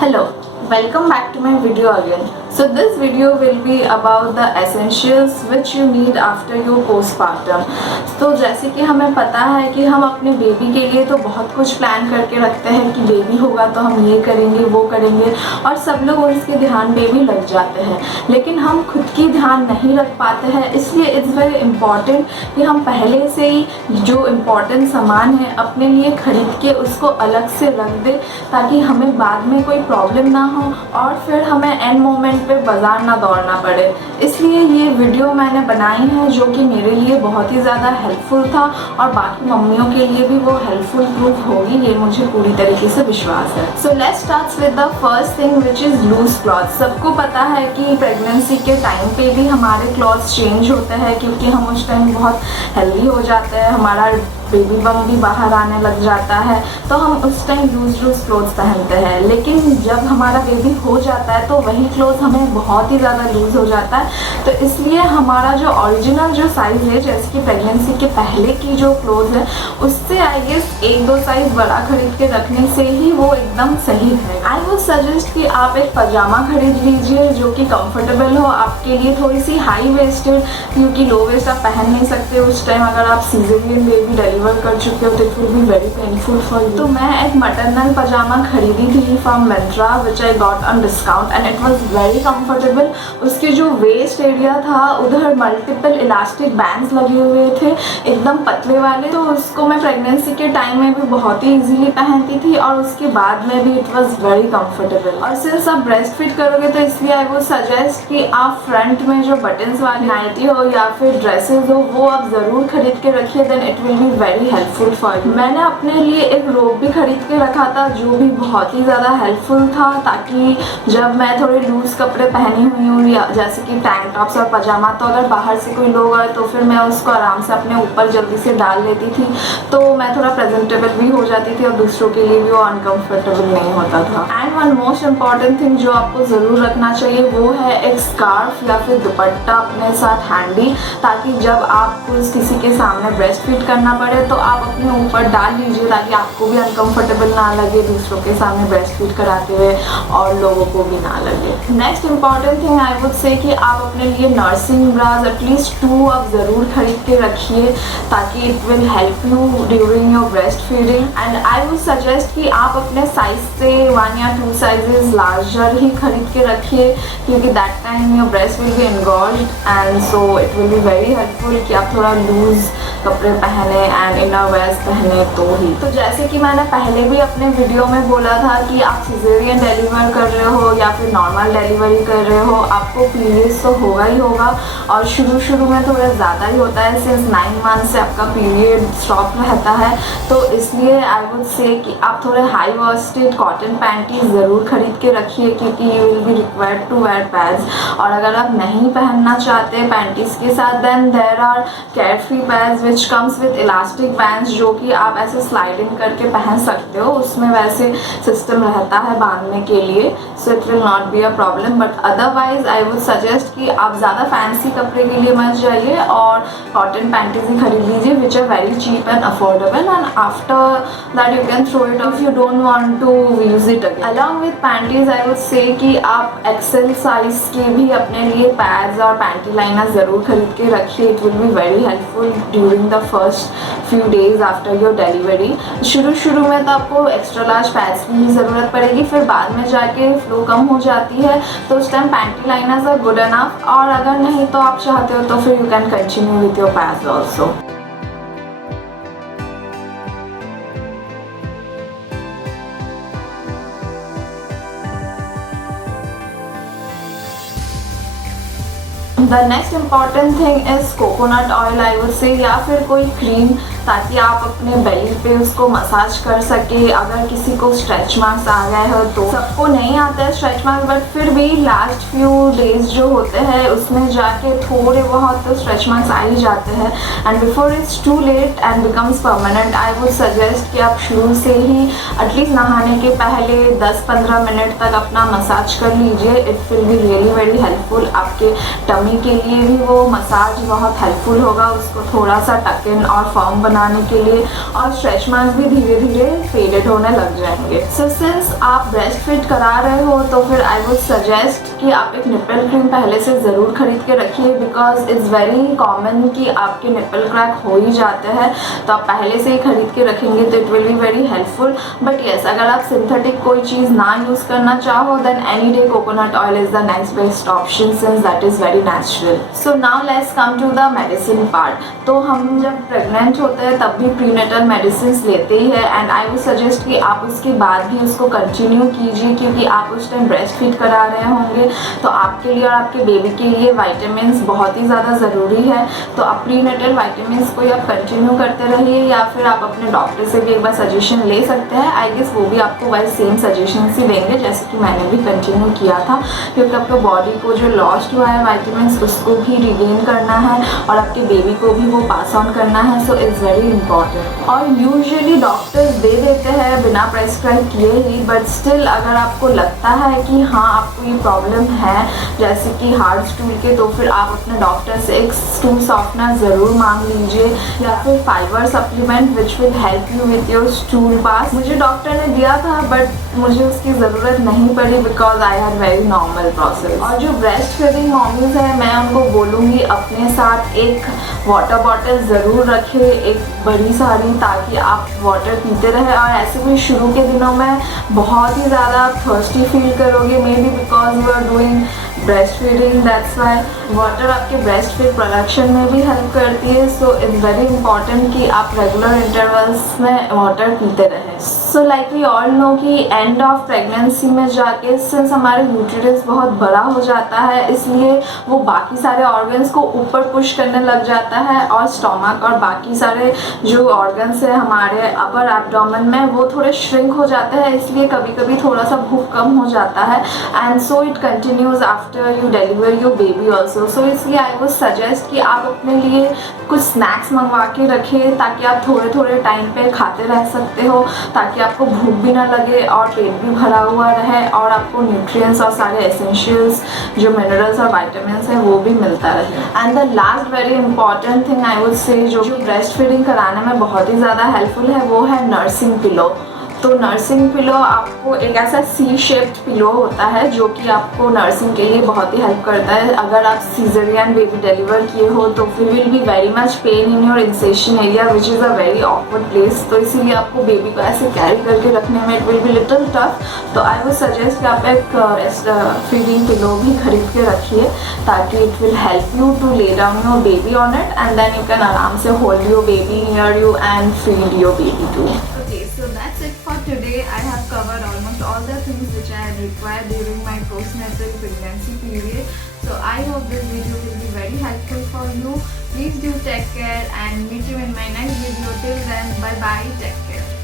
Hello, welcome back to my video again. So this video will be about the essentials which you need after your postpartum. तो जैसे कि हमें पता है कि हम अपने बेबी के लिए तो बहुत कुछ प्लान करके रखते हैं कि बेबी होगा तो हम ये करेंगे वो करेंगे और सब लोग उसके ध्यान पे भी लग जाते हैं, लेकिन हम खुद की ध्यान नहीं रख पाते हैं। इसलिए इट्स वेरी इम्पॉर्टेंट कि हम पहले से ही जो इम्पॉर्टेंट सामान है अपने लिए खरीद के उसको अलग से रख दें, ताकि हमें बाद में कोई प्रॉब्लम ना हो और फिर हमें एंड मोमेंट पे बाज़ार ना दौड़ना पड़े। इसलिए ये वीडियो मैंने बनाई है जो कि मेरे लिए बहुत ही ज़्यादा हेल्पफुल था और बाकी मम्मियों के लिए भी वो हेल्पफुल प्रूफ होगी, ये मुझे पूरी तरीके से विश्वास है। So let's start with the first thing which is loose cloth. सबको पता है कि प्रेगनेंसी के टाइम पे भी हमारे क्लॉथ्स चेंज होते हैं, क्योंकि हम उस टाइम बहुत हेल्दी हो जाते हैं, हमारा बेबी बम भी बाहर आने लग जाता है, तो हम उस टाइम लूज क्लोथ्स पहनते हैं। लेकिन जब हमारा बेबी हो जाता है तो वही क्लोथ हमें बहुत ही ज़्यादा लूज हो जाता है। तो इसलिए हमारा जो ओरिजिनल जो साइज़ है, जैसे कि प्रेगनेंसी के पहले की जो क्लोथ है, उससे आई गेस 1-2 साइज़ बड़ा खरीद के रखने से ही वो एकदम सही है। आई वुड सजेस्ट कि आप एक पजामा खरीद लीजिए जो कि कंफर्टेबल हो आपके लिए, थोड़ी सी हाई वेस्टेड, क्योंकि लो वेस्ट आप पहन नहीं सकते उस टाइम अगर आप सीजरियन बेबी डिलीवर कर चुके हो, तो it will be very painful for you. तो मैं एक मटरनल पजामा खरीदी थी from Myntra which I got on discount and it was very comfortable. उसके जो वेस्ट एरिया था उधर मल्टीपल इलास्टिक बैंड्स लगे हुए थे, एकदम पतले वाले, तो उसको मैं प्रेगनेंसी के टाइम में भी बहुत ही इजीली पहनती थी और उसके बाद में भी इट वाज वेरी कंफर्टेबल। और सिंस आप ब्रेस्ट फीड करोगे तो इसलिए आई वुड सजेस्ट कि आप फ्रंट में जो बटन्स वाली नाइटी हो या फिर ड्रेसेस हो वो आप ज़रूर खरीद के रखिए, then it will be very helpful for you. मैंने अपने लिए एक रोब भी खरीद के रखा था जो भी बहुत ही ज़्यादा हेल्पफुल था, ताकि जब मैं थोड़े लूज कपड़े पहनी हुई हूँ या जैसे कि टैंक टॉप्स और पजामा, तो अगर बाहर से कोई लोग आए तो फिर मैं उसको आराम से अपने ऊपर जल्दी से डाल लेती थी, तो मैं थोड़ा प्रेजेंटेबल भी हो जाती थी और दूसरों के लिए भी वो अनकम्फर्टेबल नहीं होता था। And one most important thing जो आपको ज़रूर रखना चाहिए वो है एक स्कार्फ या फिर दुपट्टा अपने साथ हैंडी, ताकि जब आपको किसी के सामने ब्रेस्ट फीड करना पड़े तो आप अपने ऊपर डाल लीजिए, ताकि आपको भी अनकंफर्टेबल ना लगे दूसरों के सामने ब्रेस्ट फीड कराते हुए और लोगों को भी ना लगे। Next important thing I would say कि आप अपने लिए नर्सिंग ब्राज एटलीस्ट 2 आप ज़रूर खरीद के रखिए, ताकि it will help you during your breast feeding. And I would suggest कि आप अपने साइज से 1 या 2 साइजेस लार्जर ही खरीद के रखिए, क्योंकि that time your breast will be engorged and so it will be very helpful कि आप थोड़ा लूज कपड़े पहने एंड इनर वेयर्स पहने तो ही। तो जैसे कि मैंने पहले भी अपने वीडियो में बोला था कि आप सिजेरियन डिलीवर कर रहे हो या फिर नॉर्मल डिलीवरी कर रहे हो, आपको पीरियड्स तो होगा ही होगा और शुरू में थोड़ा ज़्यादा ही होता है, सिंस 9 मंथ से आपका पीरियड स्टॉप रहता है। तो इसलिए आई वुड से कि आप थोड़े हाई वॉस्टेड कॉटन पैंटीज ज़रूर खरीद के रखिए, क्योंकि you will be required to wear pads. और अगर आप नहीं पहनना चाहते पैंटीज के साथ, then there are carefree pads which comes with elastic bands, जो कि आप ऐसे स्लाइडिंग करके पहन सकते हो, उसमें वैसे सिस्टम रहता है बांधने के लिए, सो it will not be a problem. But otherwise I would suggest कि आप ज़्यादा फैंसी कपड़े के लिए मत जाइए और कॉटन पैंटीज ही खरीद लीजिए which are very cheap and affordable, and after that you can throw it if you don't want to use it again. Along with panties I would say कि आप एक्सेल साइज के भी अपने लिए pads और पैंटी लाइनर ज़रूर खरीद के रखिए, it will be very helpful during the first few days after your delivery. शुरू में तो आपको एक्स्ट्रा लार्ज पैड्स की ही ज़रूरत पड़ेगी, फिर बाद में जाके फ्लो कम हो जाती है, तो उस time panty liners are good enough, और अगर नहीं तो आप चाहते हो तो फिर you can continue with your pads also. The next important thing is coconut oil I would say, या फिर कोई क्रीम, ताकि आप अपने बेली पे उसको मसाज कर सके। अगर किसी को स्ट्रेच मार्क्स आ गए हो, तो सबको नहीं आता है स्ट्रेच मार्क्स, बट फिर भी लास्ट फ्यू डेज जो होते हैं उसमें जाके थोड़े बहुत तो स्ट्रेच मार्क्स आ ही जाते हैं, and before it's too late and becomes permanent, I would suggest कि आप शुरू से ही एटलीस्ट नहाने के पहले 10-15 मिनट तक अपना मसाज कर लीजिए। It will be really very helpful आपके टमी बेबी के लिए भी वो मसाज बहुत हेल्पफुल होगा, उसको थोड़ा सा टक इन और फर्म बनाने के लिए, और स्ट्रेच मार्क्स भी धीरे धीरे फेडेड होने लग जाएंगे। सो सिंस आप ब्रेस्ट फीड करा रहे हो तो फिर आई वुड सजेस्ट कि आप एक निपल क्रीम पहले से ज़रूर खरीद के रखिए, बिकॉज इट्स वेरी कॉमन कि आपके निपल क्रैक हो ही जाते हैं। तो आप पहले से ही खरीद के रखेंगे तो it will be very helpful. But yes, अगर आप सिंथेटिक कोई चीज़ ना यूज़ करना चाहो then any day coconut oil is the next best option since that is very natural. So now let's come to the medicine part. तो हम जब प्रेग्नेंट होते हैं तब भी प्रीनेटल मेडिसिन लेते ही है, एंड आई वुड सजेस्ट कि आप उसके बाद भी उसको कंटिन्यू कीजिए, क्योंकि आप उस टाइम ब्रेस्ट फीड करा रहे होंगे तो आपके लिए और आपके बेबी के लिए विटामिन्स बहुत ही ज़्यादा ज़रूरी है। तो आप प्रीनेटल विटामिन्स को आप कंटिन्यू करते रहिए, या फिर आप अपने डॉक्टर से भी एक बार सजेशन ले सकते हैं। आई गेस वो भी आपको वही सेम सजेशन ही देंगे जैसे कि मैंने भी कंटिन्यू किया था, क्योंकि आपके बॉडी को जो लॉस्ट हुआ है विटामिन्स उसको भी रिगेन करना है और आपके बेबी को भी वो पास ऑन करना है। So it's very important. और यूजुअली डॉक्टर्स दे देते हैं बिना प्रेस्क्राइब किए ही, बट स्टिल अगर आपको लगता है कि हाँ आपको ये प्रॉब्लम है जैसे कि हार्ड स्टूल के, तो फिर आप अपने डॉक्टर से एक स्टूल सॉफ्टनर ज़रूर मांग लीजिए, या फिर fibre supplement which will help you with your stool pass. मुझे डॉक्टर ने दिया था बट मुझे उसकी ज़रूरत नहीं पड़ी because I had very normal process. और जो ब्रेस्ट फीडिंग मॉमीज है मैं उनको बोलूँगी अपने साथ एक वाटर बॉटल ज़रूर रखें, एक बड़ी सारी, ताकि आप वाटर पीते रहे। और ऐसे भी शुरू के दिनों में बहुत ही ज़्यादा थर्स्टी फील करोगे, maybe because you are doing breast feeding, that's why. Water आपके ब्रेस्ट फीड प्रोडक्शन में भी हेल्प करती है। सो इट्स वेरी इंपॉर्टेंट कि आप रेगुलर इंटरवल्स में वाटर पीते रहें। So like we all know कि एंड ऑफ प्रेगनेंसी में जाके सिंस हमारे यूट्रस बहुत बड़ा हो जाता है, इसलिए वो बाकी सारे ऑर्गन्स को ऊपर पुश करने लग जाता है, और स्टोमक और बाकी सारे जो ऑर्गन्स है हमारे अपर एब्डोमेन में वो थोड़े श्रिंक हो जाते हैं, इसलिए कभी कभी थोड़ा सा भूख कम हो जाता है। And so it continues after you deliver your baby also. So इसलिए आई वुड सजेस्ट कि आप अपने लिए कुछ स्नैक्स मंगवा के रखें ताकि आप थोड़े थोड़े टाइम पे खाते रह सकते हो, ताकि आपको भूख भी ना लगे और पेट भी भरा हुआ रहे, और आपको न्यूट्रिएंट्स और सारे एसेंशियल्स जो मिनरल्स और विटामिन्स हैं वो भी मिलता रहे। And the last very important thing I would से जो ब्रेस्ट फीडिंग कराने में बहुत ही ज़्यादा हेल्पफुल है वो है नर्सिंग पिलो। तो नर्सिंग पिलो आपको एक ऐसा सी शेप्ड पिलो होता है जो कि आपको नर्सिंग के लिए बहुत ही हेल्प करता है। अगर आप सीजरियन बेबी डिलीवर किए हो तो फिर will be very much pain in your incision area which is a very awkward place, तो इसीलिए आपको बेबी को ऐसे कैरी करके रखने में it will be little tough. तो आई वुड सजेस्ट कि आप एक ब्रेस्ट फीडिंग पिलो भी खरीद के रखिए ताकि it will help you to lay down your baby on it, and then you can आराम से hold your baby near you and feed your baby too. So that's it for today. I have covered almost all the things which I had required during my postnatal pregnancy period. So I hope this video will be very helpful for you. Please do take care and meet you in my next video. Till then, bye bye, take care.